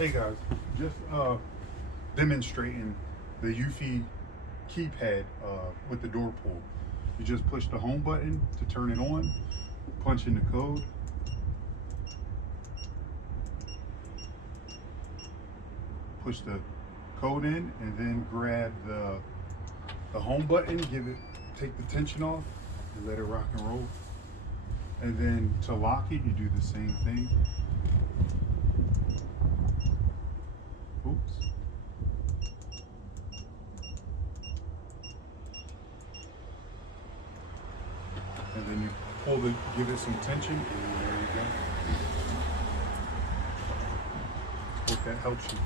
Hey guys, just demonstrating the Eufy keypad with the door pull. You just push the home button to turn it on, punch in the code, push the code in, and then grab the home button, take the tension off, and let it rock and roll. And then to lock it, you do the same thing. Oops. And then you give it some tension, and there you go. Hope that helps you.